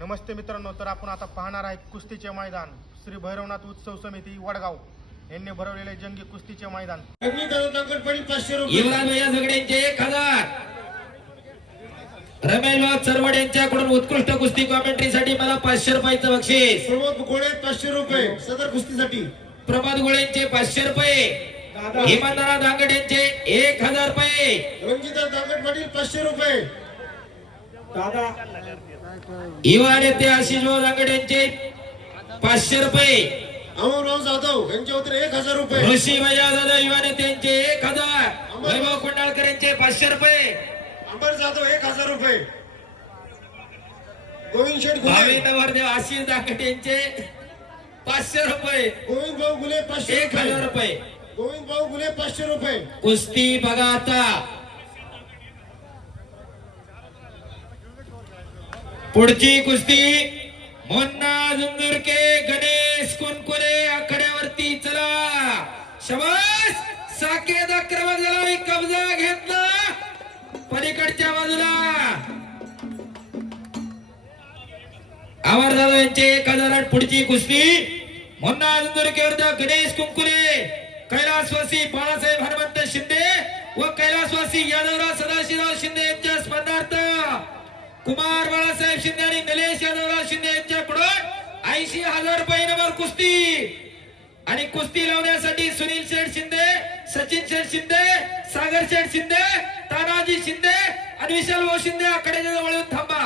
नमस्ते मित्रांनो तर आपण आता पाहणार आहे कुस्तीचे मैदान. श्री भैरवनाथ उत्सव समिती वडगाव. यांनी भरवलेले जंगी कुस्तीचे मैदान. अग्निदान पाचशे रुपये युवराज भैया झगड्यांचे एक हजार. रमेश भाऊ चरवड यांच्याकडून उत्कृष्ट कुस्ती कॉमेंट्रीसाठी मला पाचशे रुपयाचं बक्षीस. प्रमोद गोळे पाचशे रुपये सदर कुस्तीसाठी. प्रभात गोळेंचे पाचशे रुपये. हेमंतराव दांगड यांचे एक हजार रुपये. रणजिता दांगट पाटील पाचशे रुपये. युवा नेते आशिष भाऊ दांगड यांचे पाचशे रुपये. अमरराव जाधव यांच्या वतीने एक हजार रुपये. ऋषी भैया दादा युवा नेते यांचे एक हजार. वैभव कुंडाळकर यांचे पाचशे रुपये. अंबर जाधव एक हजार रुपये. गोविंद शेठ भावे गुले नवरदेव आशिष दांगड यांचे पाचशे रुपये. गोविंद भाऊ गुले पाचशे एक हजार रुपये रुपये. गोविंद भाऊ गुले पाचशे रुपये. कुस्ती बघा आता. पुढची कुस्ती मोन्ना झुंजुरके गणेश कुनकुले आकड्यावरती चला. शबास! साकेत क्रमांक झाला. मी कब्जा घेतला. पलीकडच्या बाजूला. आवार दादा यांचे एक हजार आठ पुढची कुस्ती. मोन्ना झुंजुरके विरुद्ध गणेश कुंकुले कैलासवासी बाळासाहेब हनुमंत शिंदे व कैलासवासी यादवराव सदाशिवराव शिंदे यांच्या स्पर्धार्थ कुमार बाळासाहेब शिंदे आणि निलेश यादवराव शिंदे यांच्याकडून ऐंशी हजार रुपये नंबर कुस्ती. आणि कुस्ती लावण्यासाठी सुनील शेठ शिंदे सचिन शेठ शिंदे सागर शेठ शिंदे तानाजी शिंदे आणि विशाल भाऊ शिंदे आकड्याच्या जवळ येऊन थांबा.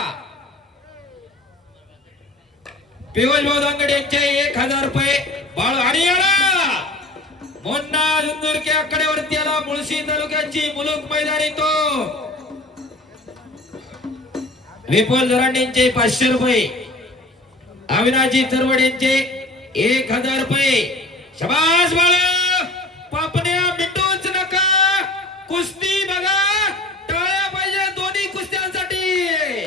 पिवज भाऊ दांगडे यांचे एक हजार रुपये बाळ आणि मोन्ना झुंजुरके आकड्यावरती आला. मुळशी तालुक्याची मुलुक मैदानी तो विपुल धरांडेंचे पाचशे रुपये अविनाजी तरवडेंचे एक हजार रुपये. शबास बाळा! पापण्या मिटूच नका! कुस्ती बघा! टाळ्या पाहिजे दोन्ही कुस्त्यांसाठी!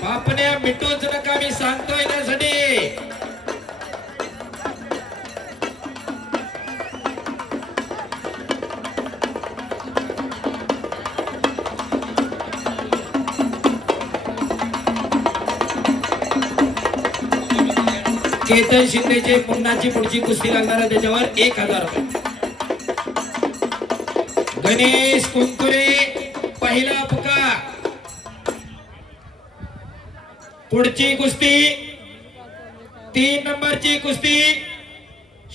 पापण्या मिटूच नका मी सांगतोय त्यासाठी. केतन शिंदेचे पुन्हाची पुढची कुस्ती लागणार आहे त्याच्यावर एक हजार रुपये. गणेश कुंकुरे पहिला पुका पुढची कुस्ती तीन नंबरची कुस्ती.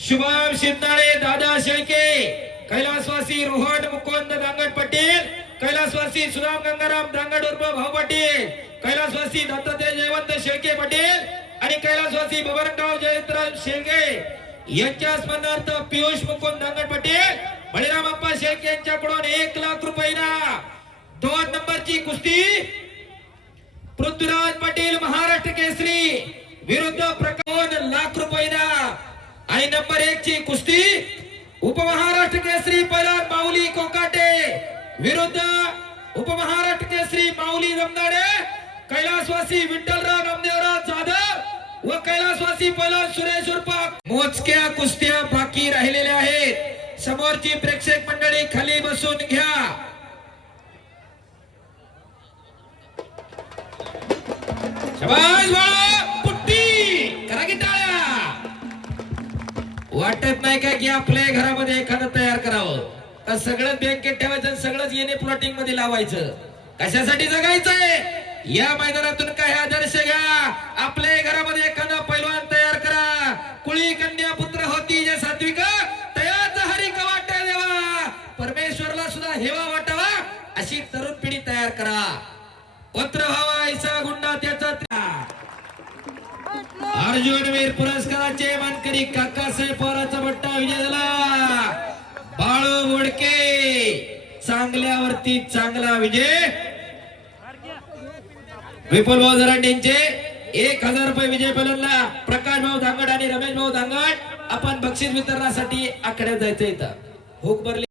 शुभम शिंदाळे दादा शेळके कैलासवासी रोहन मुकुंद दांगड पटेल कैलासवासी सुदाम गंगाराम दांगड उर्फ भाऊ पाटील कैलासवासी दत्तात्रय जयवंत शेळके पटेल आणि कैलासवासी बबनराव जयंतराव शेळगे यांच्या स्मरणार्थ पियुष मुकुंद दांगड पटेल बळीराम अप्पा शेळके यांच्याकडून एक लाख रुपयांना दोन नंबरची कुस्ती. पृथ्वीराज पाटील महाराष्ट्र केसरी विरुद्ध प्रकोन लाख रुपयांना आणि नंबर एक ची कुस्ती. उपमहाराष्ट्र केसरी पहिला माऊली कोकाटे विरुद्ध उपमहाराष्ट्र केसरी माऊली रमदाडे. कैलासवासी विठ्ठलराव व कैलासवासी पहिला सुरेश उर्फ. मोजक्या कुस्त्या बाकी राहिलेल्या आहेत. समोरची प्रेक्षक मंडळी खाली बसून घ्या. पुट्टी. करा की टाळ्या वाटत नाही का की आपल्या घरामध्ये एखादं तयार करावं? तर सगळं बँकेत ठेवायचं सगळंच येणे प्लॉटिंगमध्ये लावायचं. कशासाठी जगायचंय? या मैदानातून काही आदर्श घ्या. आपल्या घरामध्ये एखादा पैलवान तयार करा. कुळी कन्या पुत्र होती जे सात्विक तयाच हरी वाटा देवा. परमेश्वरला सुद्धा हेवा वाटावा अशी तरुण पिढी तयार करा. पत्र व्हावा ऐसा गुंडा त्याचा त्या. पुरस्काराचे मानकरी काकासाहेब पवाराचा बट्टा विजय झाला. बाळू मोडके चांगल्यावरती चांगला विजय. विपुल भाऊ जरांडेंचे एक हजार रुपये विजय पलनला प्रकाश भाऊ धांगड आणि रमेश भाऊ धांगड. आपण बक्षीस वितरणासाठी आकड्यात जायचं इथं. हुक भरली.